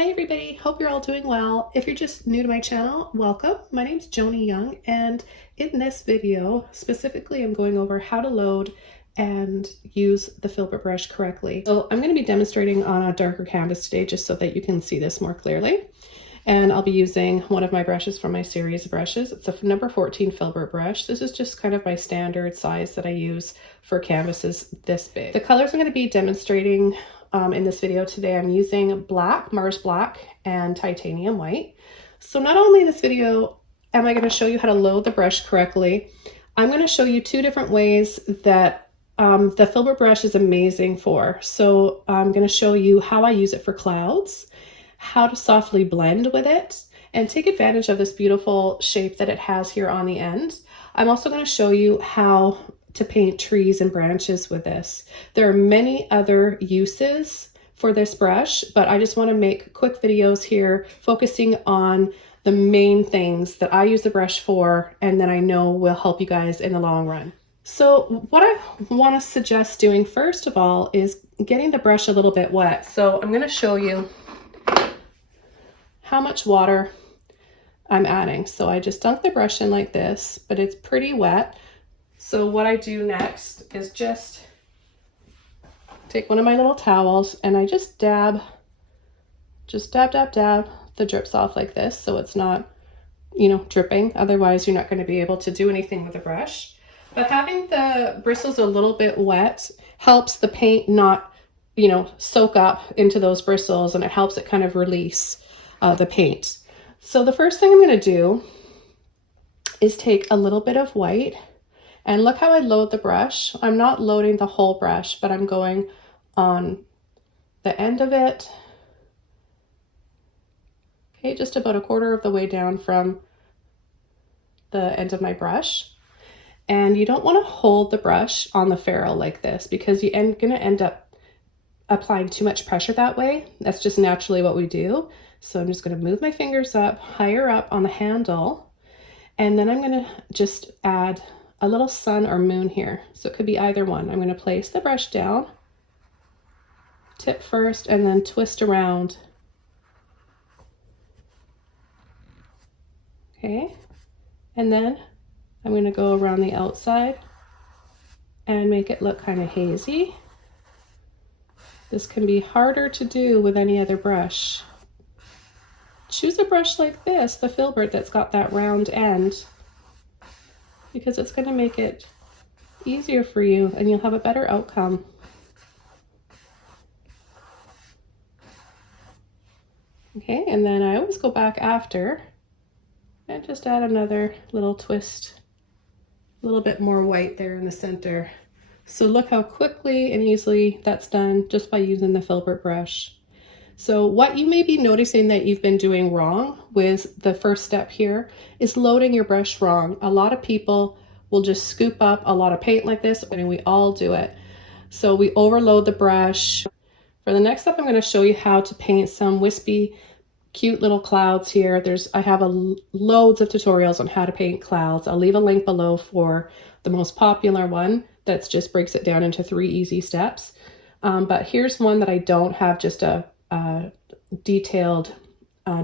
Hi everybody, hope you're all doing well. If you're just new to my channel, welcome. My name's Joni Young, and in this video, specifically I'm going over how to load and use the filbert brush correctly. So I'm going to be demonstrating on a darker canvas today just so that you can see this more clearly. And I'll be using one of my brushes from my series of brushes. It's a number 14 filbert brush. This is just kind of my standard size that I use for canvases this big. The colors I'm going to be demonstrating in this video today, I'm using black, Mars Black, and titanium white. So not only in this video am I going to show you how to load the brush correctly, I'm going to show you two different ways that the filbert brush is amazing for. So I'm going to show you how I use it for clouds, how to softly blend with it, and take advantage of this beautiful shape that it has here on the end. I'm also going to show you how to paint trees and branches with this. There are many other uses for this brush, but I just want to make quick videos here focusing on the main things that I use the brush for and that I know will help you guys in the long run. So what I want to suggest doing first of all is getting the brush a little bit wet. So I'm going to show you how much water I'm adding. So I just dunk the brush in like this, but it's pretty wet. So what I do next is just take one of my little towels and I just dab the drips off like this so it's not, dripping. Otherwise you're not going to be able to do anything with the brush. But having the bristles a little bit wet helps the paint not, soak up into those bristles, and it helps it kind of release the paint. So the first thing I'm going to do is take a little bit of white. And look how I load the brush. I'm not loading the whole brush, but I'm going on the end of it. Okay, just about a quarter of the way down from the end of my brush. And you don't want to hold the brush on the ferrule like this because you're going to end up applying too much pressure that way. That's just naturally what we do. So I'm just going to move my fingers up, higher up on the handle, and then I'm going to just add a little sun or moon here. So it could be either one. I'm going to place the brush down, tip first, and then twist around. Okay, and then I'm going to go around the outside and make it look kind of hazy. This can be harder to do with any other brush. Choose a brush like this, the filbert, that's got that round end, because it's going to make it easier for you and you'll have a better outcome. Okay, and then I always go back after and just add another little twist, a little bit more white there in the center. So look how quickly and easily that's done just by using the filbert brush. So what you may be noticing that you've been doing wrong with the first step here is loading your brush wrong. A lot of people will just scoop up a lot of paint like this, and we all do it. So we overload the brush. For the next step, I'm going to show you how to paint some wispy, cute little clouds here. I have loads of tutorials on how to paint clouds. I'll leave a link below for the most popular one that just breaks it down into 3 easy steps. But here's one that I don't have just a detailed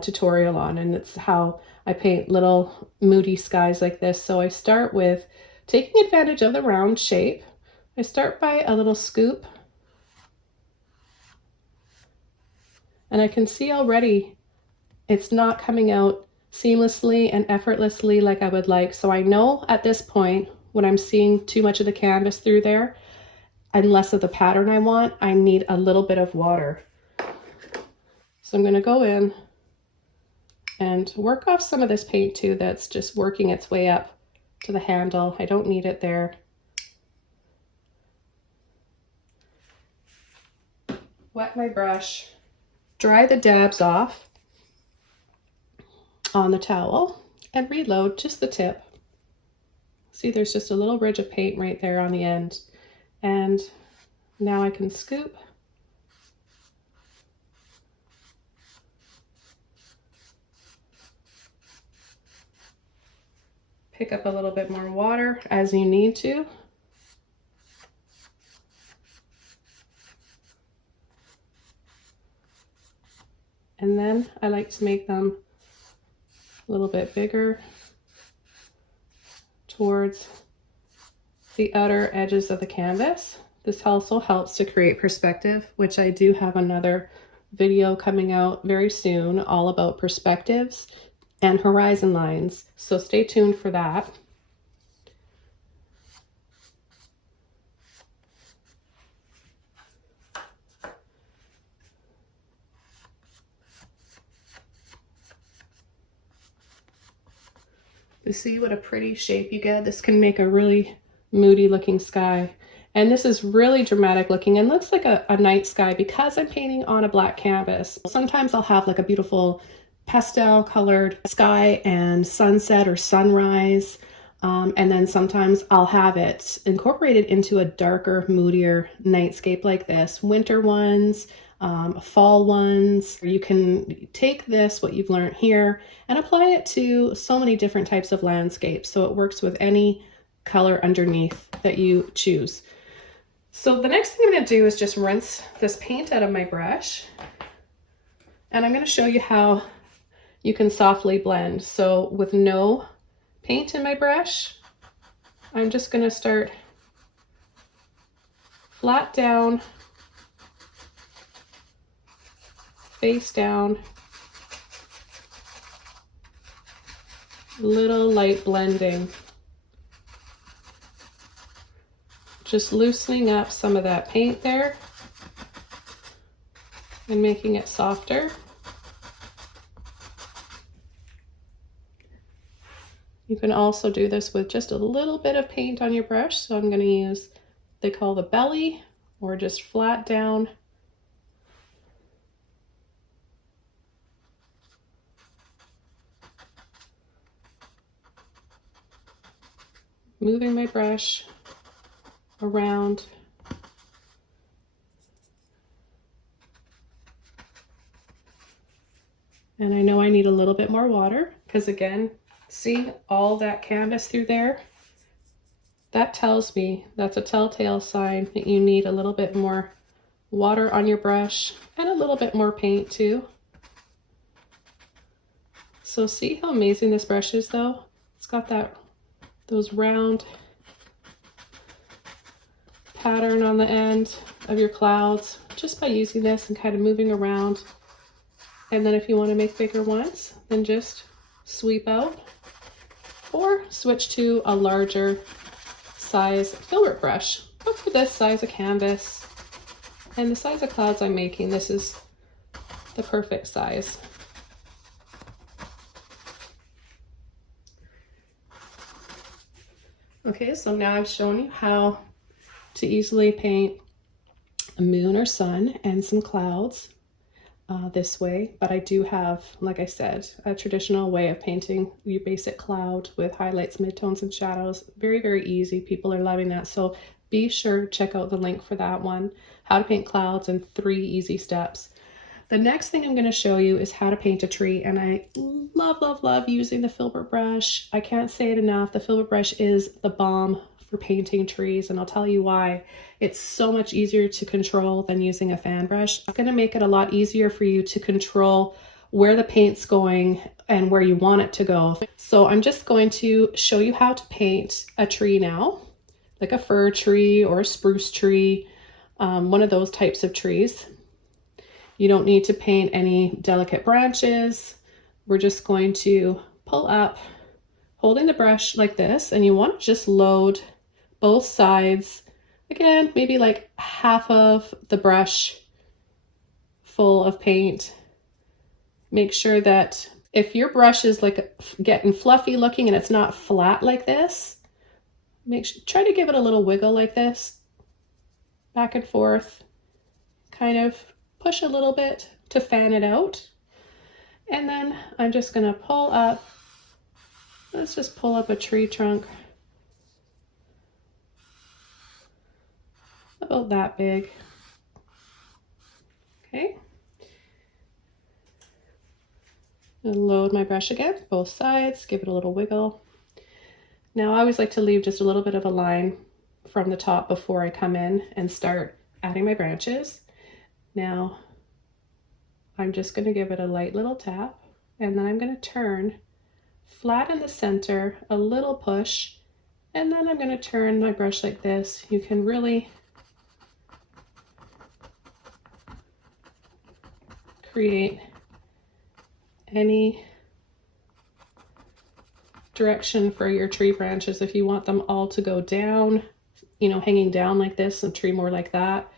tutorial on, and it's how I paint little moody skies like this. So I start with taking advantage of the round shape. I start by a little scoop, and I can see already it's not coming out seamlessly and effortlessly like I would like. So I know at this point when I'm seeing too much of the canvas through there and less of the pattern I want, I need a little bit of water. So I'm going to go in and work off some of this paint too that's just working its way up to the handle. I don't need it there. Wet my brush, dry the dabs off on the towel, and reload just the tip. See, there's just a little ridge of paint right there on the end. And now I can scoop. Pick up a little bit more water as you need to. And then I like to make them a little bit bigger towards the outer edges of the canvas. This also helps to create perspective, which I do have another video coming out very soon all about perspectives and horizon lines. So stay tuned for that. You see what a pretty shape you get? This can make a really moody looking sky. And this is really dramatic looking and looks like a night sky because I'm painting on a black canvas. Sometimes I'll have like a beautiful pastel colored sky and sunset or sunrise. And then sometimes I'll have it incorporated into a darker, moodier nightscape like this. Winter ones, fall ones. You can take this, what you've learned here, and apply it to so many different types of landscapes. So it works with any color underneath that you choose. So the next thing I'm going to do is just rinse this paint out of my brush. And I'm going to show you how you can softly blend. So with no paint in my brush, I'm just going to start flat down, face down, little light blending. Just loosening up some of that paint there and making it softer. You can also do this with just a little bit of paint on your brush. So I'm going to use, they call the belly, or just flat down. Moving my brush around. And I know I need a little bit more water because again, see all that canvas through there? That tells me, that's a telltale sign that you need a little bit more water on your brush and a little bit more paint too. So see how amazing this brush is though? It's got those round pattern on the end of your clouds just by using this and kind of moving around. And then if you want to make bigger ones, then just sweep out or switch to a larger size filbert brush. But for this size of canvas and the size of clouds I'm making, this is the perfect size. Okay, so now I've shown you how to easily paint a moon or sun and some clouds this way, but I do have, like I said, a traditional way of painting your basic cloud with highlights, midtones, and shadows. Very, very easy. People are loving that. So be sure to check out the link for that one, how to paint clouds in 3 easy steps. The next thing I'm going to show you is how to paint a tree, and I love, love, love using the filbert brush. I can't say it enough. The filbert brush is the bomb for painting trees, and I'll tell you why. It's so much easier to control than using a fan brush. It's going to make it a lot easier for you to control where the paint's going and where you want it to go. So I'm just going to show you how to paint a tree now, like a fir tree or a spruce tree, one of those types of trees. You don't need to paint any delicate branches. We're just going to pull up, holding the brush like this, and you want to just load both sides. Again, maybe like half of the brush full of paint. Make sure that if your brush is like getting fluffy looking and it's not flat like this, try to give it a little wiggle like this, back and forth, kind of push a little bit to fan it out. And then I'm just going to pull up, let's just pull up a tree trunk about that big. Okay. And load my brush again, both sides, give it a little wiggle. Now I always like to leave just a little bit of a line from the top before I come in and start adding my branches. Now I'm just going to give it a light little tap, and then I'm going to turn flat in the center, a little push, and then I'm going to turn my brush like this. You can really create any direction for your tree branches. If you want them all to go down, you know, hanging down like this, and tree more like that,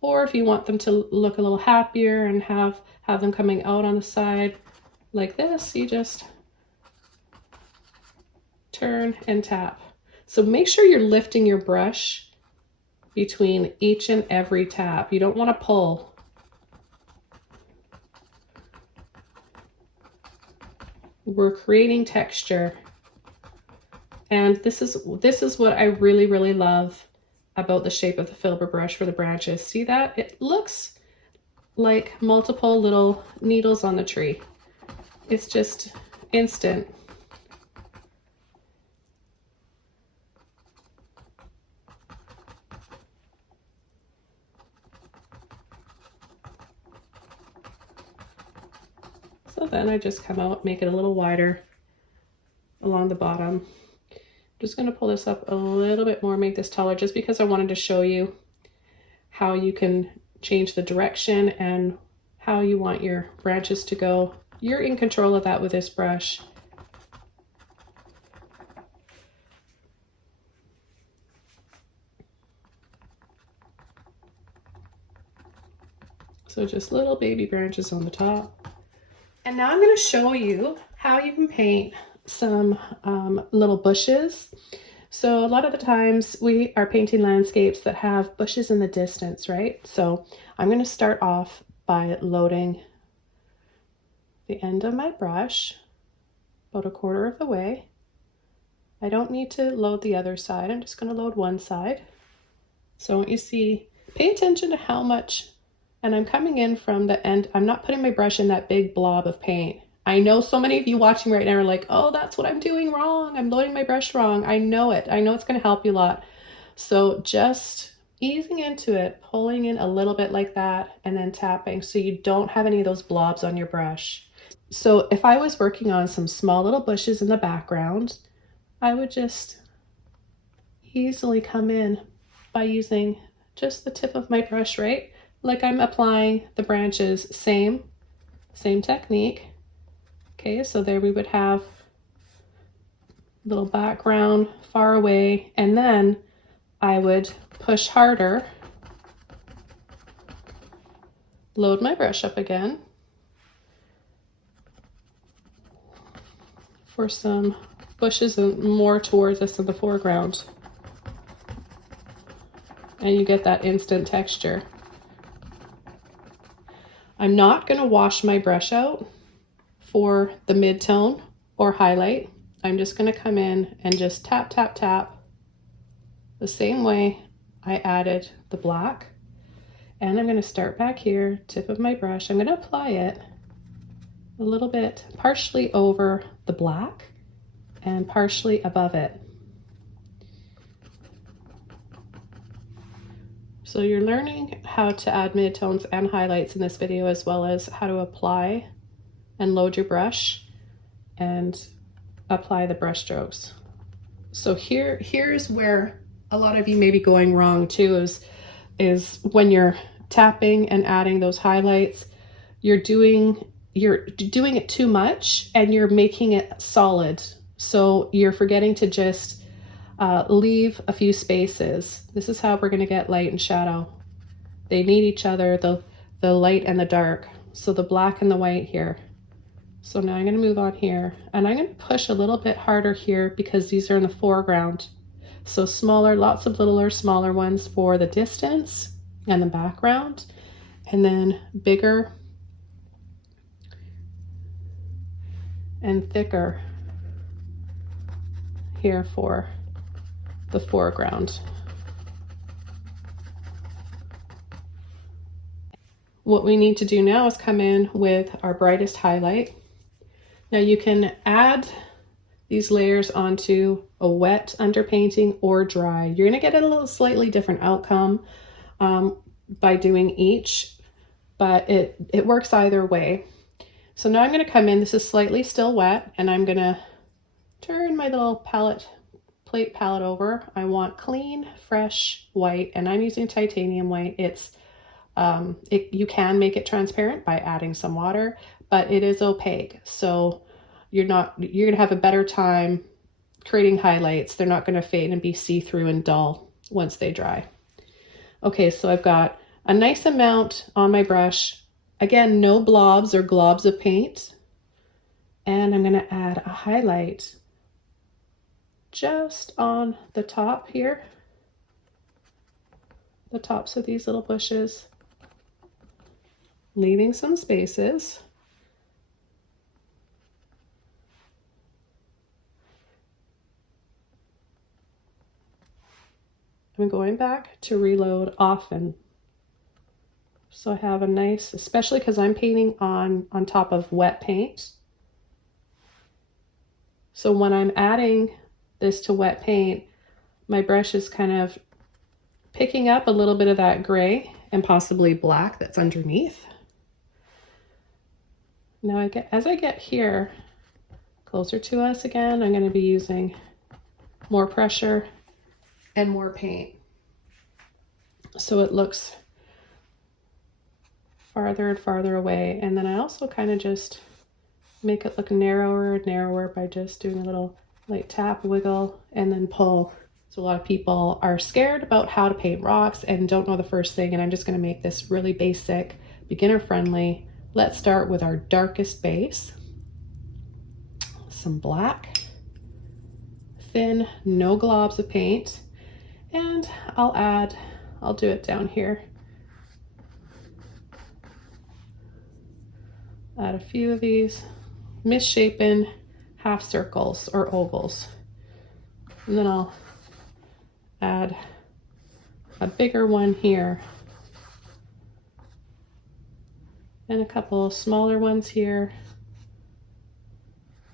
or if you want them to look a little happier and have them coming out on the side like this, you just turn and tap. So make sure you're lifting your brush between each and every tap. You don't want to pull. We're creating texture. And this is what I really, really love about the shape of the filbert brush for the branches. See that? It looks like multiple little needles on the tree. It's just instant. So then I just come out, make it a little wider along the bottom. I'm just going to pull this up a little bit more, make this taller, just because I wanted to show you how you can change the direction and how you want your branches to go. You're in control of that with this brush. So just little baby branches on the top. And now I'm going to show you how you can paint some little bushes. So a lot of the times we are painting landscapes that have bushes in the distance, right? So I'm going to start off by loading the end of my brush about 1/4 of the way. I don't need to load the other side. I'm just going to load one side. So what you see, pay attention to how much, and I'm coming in from the end. I'm not putting my brush in that big blob of paint. I know so many of you watching right now are like, oh, that's what I'm doing wrong. I'm loading my brush wrong. I know it. I know it's going to help you a lot. So just easing into it, pulling in a little bit like that, and then tapping so you don't have any of those blobs on your brush. So if I was working on some small little bushes in the background, I would just easily come in by using just the tip of my brush, right? Like I'm applying the branches, same technique. Okay, so there we would have little background far away, and then I would push harder, load my brush up again for some bushes more towards us in the foreground. And you get that instant texture. I'm not going to wash my brush out for the mid-tone or highlight. I'm just going to come in and just tap, tap, tap the same way I added the black. And I'm going to start back here, tip of my brush. I'm going to apply it a little bit, partially over the black and partially above it. So you're learning how to add mid-tones and highlights in this video, as well as how to apply and load your brush and apply the brush strokes. So here's where a lot of you may be going wrong too, is when you're tapping and adding those highlights, you're doing it too much and you're making it solid. So you're forgetting to just leave a few spaces. This is how we're going to get light and shadow. They need each other, the light and the dark. So the black and the white here. So now I'm going to move on here, and I'm going to push a little bit harder here because these are in the foreground. So smaller, lots of littler, smaller ones for the distance and the background, and then bigger and thicker here for the foreground. What we need to do now is come in with our brightest highlight. Now you can add these layers onto a wet underpainting or dry. You're going to get a little slightly different outcome by doing each, but it works either way. So now I'm going to come in, this is slightly still wet, and I'm going to turn my little plate palette over. I want clean, fresh white, and I'm using titanium white. You can make it transparent by adding some water, but it is opaque. So you're going to have a better time creating highlights. They're not going to fade and be see-through and dull once they dry. Okay, so I've got a nice amount on my brush. Again, no blobs or globs of paint. And I'm going to add a highlight just on the top here, the tops of these little bushes, leaving some spaces. I'm going back to reload often. So I have a nice, especially because I'm painting on top of wet paint. So when I'm adding this to wet paint, my brush is kind of picking up a little bit of that gray and possibly black that's underneath. Now as I get here closer to us again, I'm going to be using more pressure and more paint, so it looks farther and farther away. And then I also kind of just make it look narrower and narrower by just doing a little light tap, wiggle, and then pull. So a lot of people are scared about how to paint rocks and don't know the first thing, and I'm just going to make this really basic, beginner friendly. Let's start with our darkest base. Some black, thin, no globs of paint. And I'll do it down here. Add a few of these misshapen half circles or ovals. And then I'll add a bigger one here. And a couple of smaller ones here.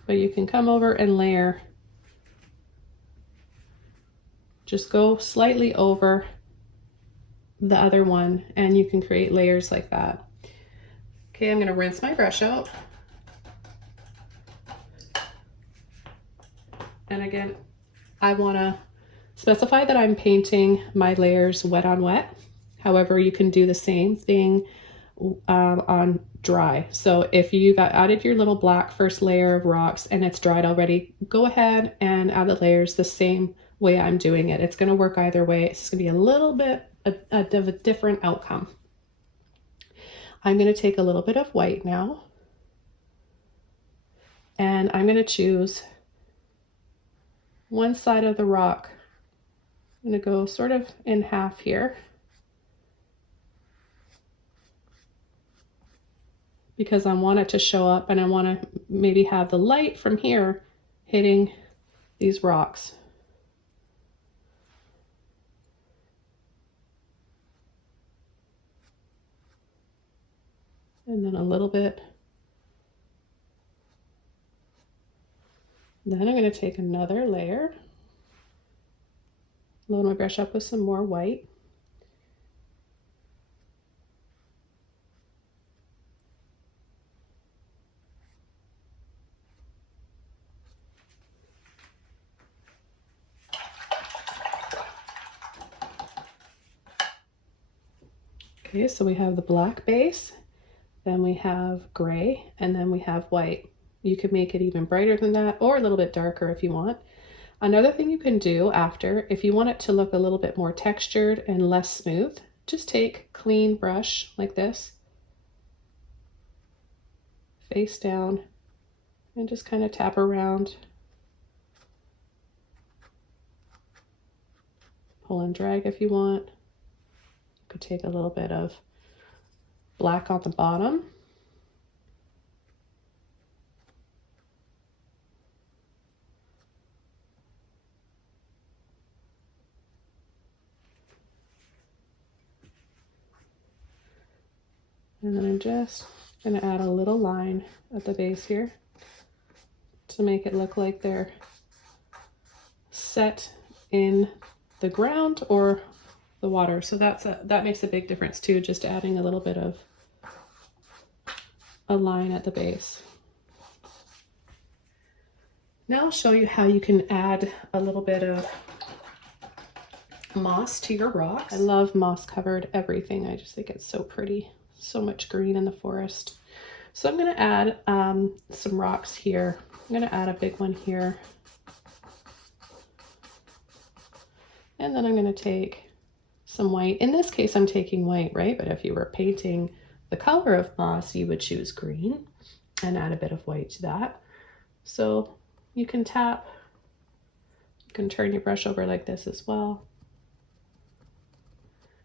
But you can come over and layer. Just go slightly over the other one and you can create layers like that. Okay, I'm going to rinse my brush out. And again, I want to specify that I'm painting my layers wet on wet. However, you can do the same thing on dry. So if you've added your little black first layer of rocks and it's dried already, go ahead and add the layers the same way I'm doing it. It's going to work either way. It's going to be a little bit of a different outcome. I'm going to take a little bit of white now, and I'm going to choose one side of the rock. I'm going to go sort of in half here, because I want it to show up and I want to maybe have the light from here hitting these rocks. And then a little bit. Then I'm going to take another layer, load my brush up with some more white. Okay, so we have the black base, then we have gray, and then we have white. You could make it even brighter than that or a little bit darker if you want. Another thing you can do after, if you want it to look a little bit more textured and less smooth, just take a clean brush like this, face down, and just kind of tap around. Pull and drag if you want. You could take a little bit of black on the bottom. And then I'm just going to add a little line at the base here to make it look like they're set in the ground or the water. So that makes a big difference too, just adding a little bit of a line at the base. Now I'll show you how you can add a little bit of moss to your rocks. I love moss covered everything. I just think it's so pretty. So much green in the forest. So I'm going to add some rocks here. I'm going to add a big one here. And then I'm going to take some white. In this case, I'm taking white, right? But if you were painting the color of moss, you would choose green and add a bit of white to that. So you can tap, you can turn your brush over like this as well.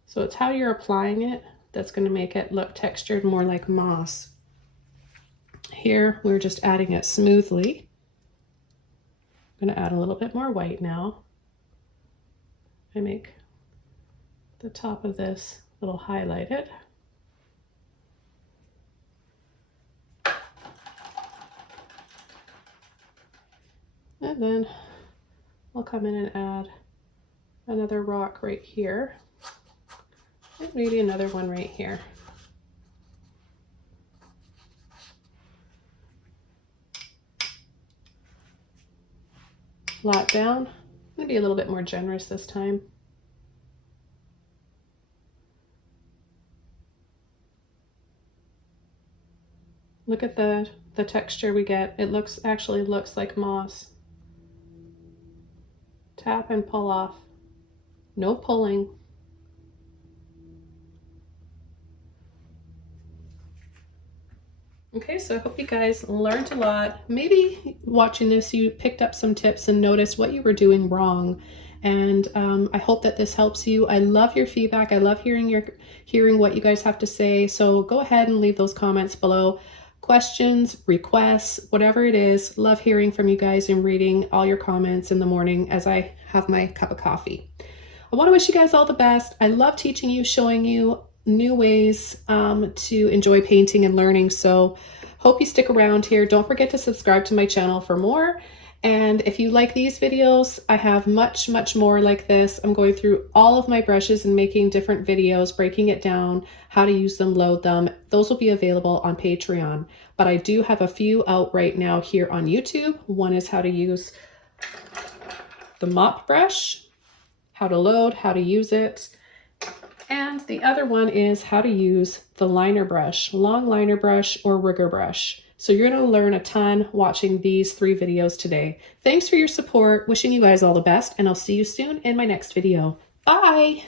So it's how you're applying it that's going to make it look textured more like moss. Here, we're just adding it smoothly. I'm going to add a little bit more white now. I make the top of this a little highlighted. And then I'll come in and add another rock right here. And maybe another one right here. Flat down. I'm going to be a little bit more generous this time. Look at the texture we get. It actually looks like moss. Tap and pull off. No pulling. Okay, so I hope you guys learned a lot. Maybe watching this, you picked up some tips and noticed what you were doing wrong. And I hope that this helps you. I love your feedback. I love hearing what you guys have to say. So go ahead and leave those comments below. Questions, requests, whatever it is. Love hearing from you guys and reading all your comments in the morning as I have my cup of coffee. I want to wish you guys all the best. I love teaching you, showing you new ways to enjoy painting and learning. So hope you stick around here. Don't forget to subscribe to my channel for more. And if you like these videos, I have much more like this. I'm going through all of my brushes and making different videos, breaking it down, how to use them, load them. Those will be available on Patreon. But I do have a few out right now here on YouTube. One is how to use the mop brush, how to load, how to use it. And the other one is how to use the liner brush, long liner brush or rigger brush. So you're going to learn a ton watching these 3 videos today. Thanks for your support. Wishing you guys all the best, and I'll see you soon in my next video. Bye!